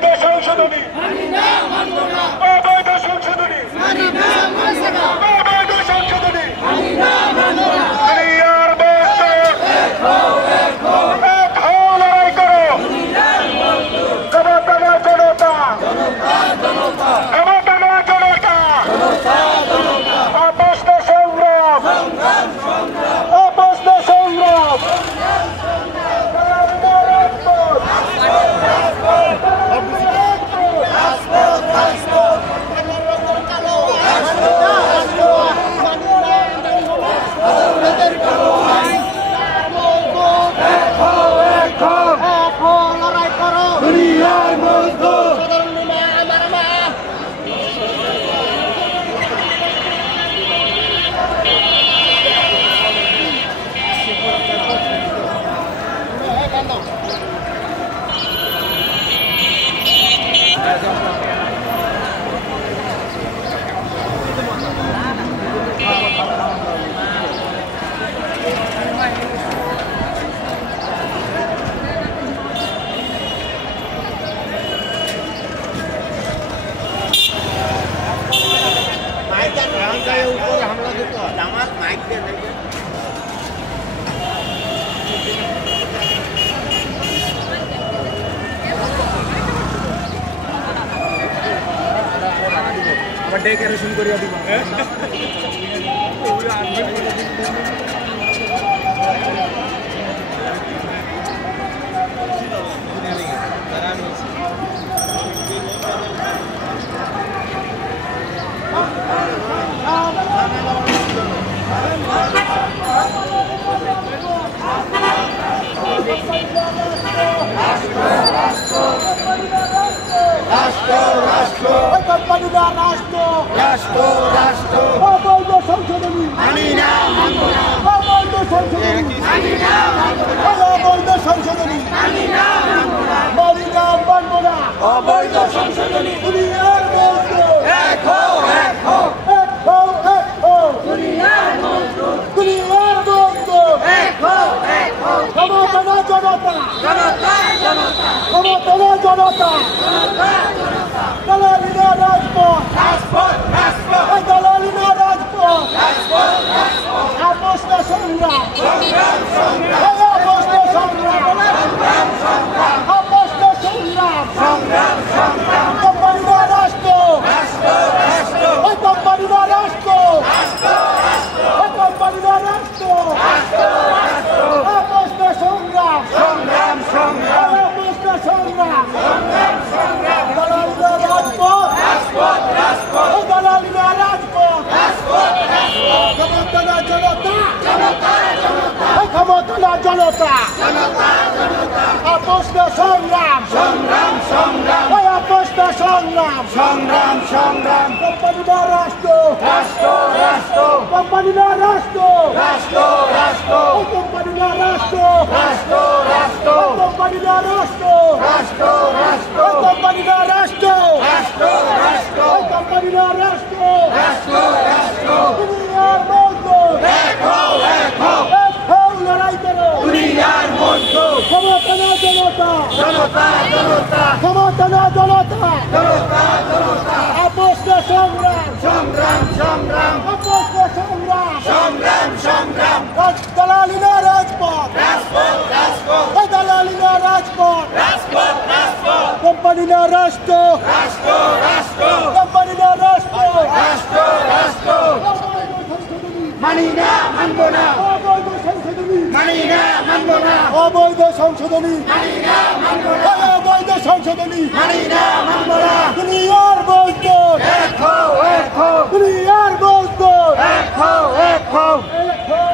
অবৈধ সংশোধনী অবৈধ সংশোধনী অবৈধ সংশোধনী দুনিয়ার এক হও লড়াই করো জনতা জনতা আপস্ত সংগ্রাম আপস্ত সংগ্রাম डेकोरेशन करिया दिबा অবৈধ সংশোধনী অবৈধ সংশোধনী অবৈধ সংশোধনী মানি না মানব না অবৈধ সংশোধনী দুনিয়ার মজদুর এক হও এক হও এক হও এক হও দুনিয়ার মজদুর এক হও এক হও জনতা জনতা জনতা জনতা জনতা দলালিনা রাজপথ রাজপথ রাজপথ দলালিনা রাজপথ রাজপথ রাজপথ আপস্ত সংগ্রাম সংগ্রাম সংগ্রাম আপস্ত সংগ্রাম সংগ্রাম সংগ্রাম আপস্ত সংগ্রাম সংগ্রাম সংগ্রাম কোম্পানিনা রাষ্ট্র রাষ্ট্র রাষ্ট্র ওই কোম্পানিনা রাষ্ট্র রাষ্ট্র রাষ্ট্র ওই কোম্পানিনা রাষ্ট্র রাষ্ট্র রাষ্ট্র আপস্ত সংগ্রাম সংগ্রাম সংগ্রাম আপস্ত সংগ্রাম সংগ্রাম সংগ্রাম দলালিনা রাজপথ রাজপথ রাজপথ দলালিনা রাজপথ রাজপথ রাজপথ ক্ষমতা জনতা জনতা জনতা ক্ষমতা জনতা জনতা জনতা আপস্ত সংগ্রাম সংগ্রাম সংগ্রাম আপস্ত সংগ্রাম সংগ্রাম সংগ্রাম কোম্পানিনা রাষ্ট্র রাষ্ট্র রাষ্ট্র কোম্পানিনা রাষ্ট্র রাষ্ট্র রাষ্ট্র কোম্পানিনা রাষ্ট্র রাষ্ট্র রাষ্ট্র কোম্পানিনা রাষ্ট্র রাষ্ট্র রাষ্ট্র কোম্পানিনা রাষ্ট্র রাষ্ট্র রাষ্ট্র কোম্পানিনা রাষ্ট্র রাষ্ট্র রাষ্ট্র দুনিয়ার মজদুর এক হও লড়াই করো দুনিয়ার মজদুর ক্ষমতা জনতা জনতা জনতা ক্ষমতা জনতা জনতা জনতা আপস্ত সংগ্রাম সংগ্রাম সংগ্রাম আপস্ত সংগ্রাম সংগ্রাম সংগ্রাম দলালিনা রাজপথ রাজপথ রাজপথ দলালিনা রাজপথ রাজপথ রাজপথ কোম্পানিনা রাষ্ট্র রাষ্ট্র রাষ্ট্র কোম্পানিনা রাষ্ট্র রাষ্ট্র রাষ্ট্র মানি না মানব না অবৈধ সংশোধনী মানি না মানব না অবৈধ সংশোধনী মানি না মানব না অবৈধ সংশোধনী মানি না মানব না দুনিয়ার মজদুর এক হও দুনিয়ার মজদুর এক হও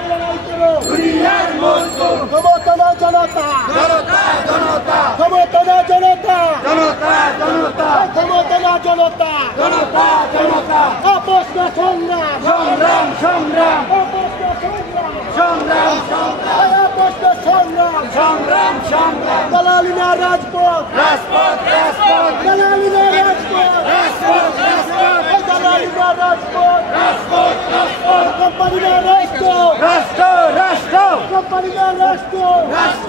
লড়াই করো দুনিয়ার মজদুর ক্ষমতা জনতা জনতা জনতা ক্ষমতা জনতা জনতা জনতা ক্ষমতা জনতা জনতা জনতা আপস্ত সংগ্রাম সংগ্রাম সংগ্রাম আপস্ত সংগ্রাম সংগ্রাম সংগ্রাম আপস্ত সংগ্রাম সংগ্রাম সংগ্রাম দলালিনা রাজপথ রাজপথ রাজপথ দলালিনা রাজপথ রাজপথ রাজপথ দলালিনা রাজপথ রাজপথ রাজপথ কোম্পানিনা রাষ্ট্র রাষ্ট্র রাষ্ট্র কোম্পানিনা রাষ্ট্র রাষ্ট্র